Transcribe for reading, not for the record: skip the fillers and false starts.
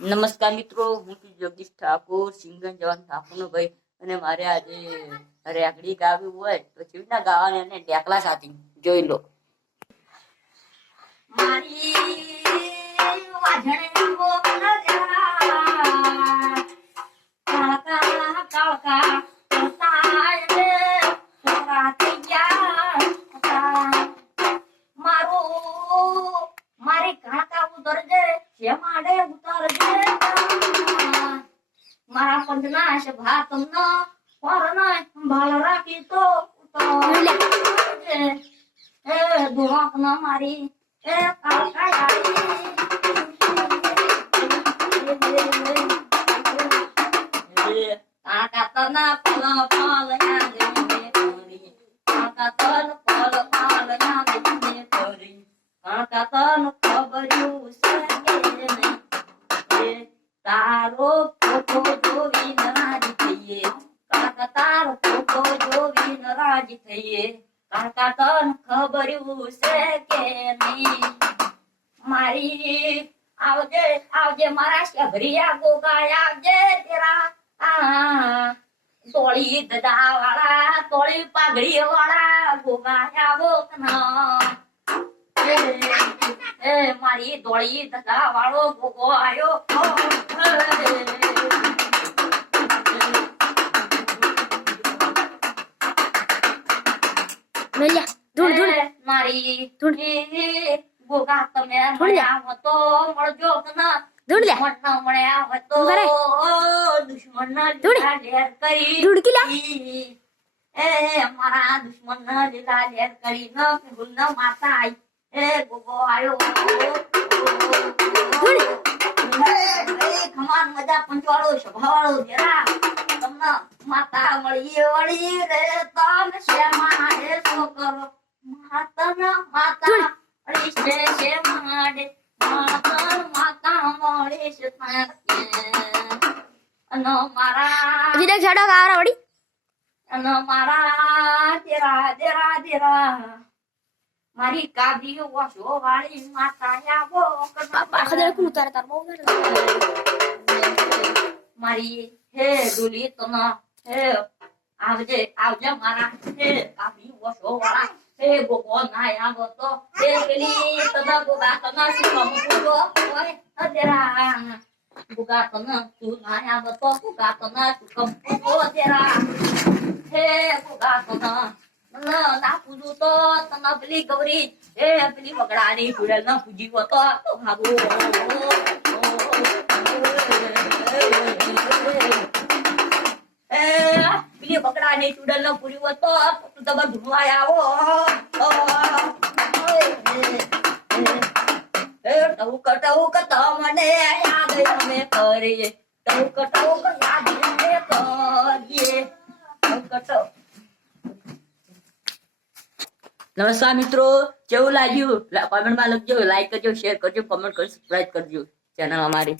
નમસ્કાર મિત્રો, હું છું જગદીશ ઠાકોર, સિંગર જવાન ઠાકોરનો ભાઈ. અને મારે આજે રેકડી ગાવી હોય તો કેવી રીતના ગાવાની અને ઢેકલા સાથે જોઈ લો. મારી વાજણે કાળકા કાળકા મારી કાળકા ઉતરજે શેમાડે ઉતરજે મારા પંજના છે ભાતનો પરને સંભાળ રાખી તો ઉતરજે એ ધોક ન મારી એ કાળકા કાકા તના પલ પલ યાદ મે કરી કાકા તન પલ પલ યાદ મે કરી કાકા તન ખબર્યું છે તારો ફોટો જોવી નારાજ થઈએ કાકા તારો ફોટો જોવી નારાજ થઈએ કાકા તન ખબર્યું છે કે નહીં મારી આવજે આવજે મારા શબરિયા ગોગા આવજે તેરા તોળી દદા વાળા તોળી પાઘડી વાળા ગોગા આવો કના એ મારી તોળી દદા વાળો ગોગો આયો મારી ગોગા તમે મળ્યા હતો મળજો કના મળ્યા હતો દુશ્મન લીલા લેર કરી એ અમારા દુશ્મન લીલા લેર કરી ન ગુણ માતા આઈ એ ગોગો આયો ખમાન મજા પંચવાળો સ્વભાવાળો જરા તમને માતા મળી વળી રે તમે શેમાં હે સો કરો માતા અડી છે માડે માતા મળે છે અનો મારા જીડે છડો ગારા વડી અનો મારા તેરા મારી કાબી વસો વાળી માતા આવો બાપા ખદર કુ તાર તાર બહુ મારી હે ડુલી તના હે આવજે આવજે મારા હે કાબી વસો વાળા હે ગોગો ના આવો તો હે પેલી તના ગોગા તના સુકમ ગોગો ઓય અદેરા ગોગા તના તું ના આવો તો ગોગા તના સુકમ ગોગો અદેરા હે ગોગા તના ના પૂજું તો તના પેલી ગૌરી હે પેલી વગડાની ગુડલ ના પૂજી હો તો ભાગો પેલી વગડાની ચૂડલ ના પૂરી હો તો તું તમાર ભૂલવા આવો ટૌક ટૌક તમને યાદ અમે કરીએ ટૌક ટૌક યાદ અમે કરીએ ટૌક ટૌક. નમસ્કાર મિત્રો, કેવું લાગ્યું કોમેન્ટમાં લખજો, લાઈક કરજો, શેર કરજો, કમેન્ટ કરજો, સબસ્ક્રાઇબ કરજો ચેનલ અમારી.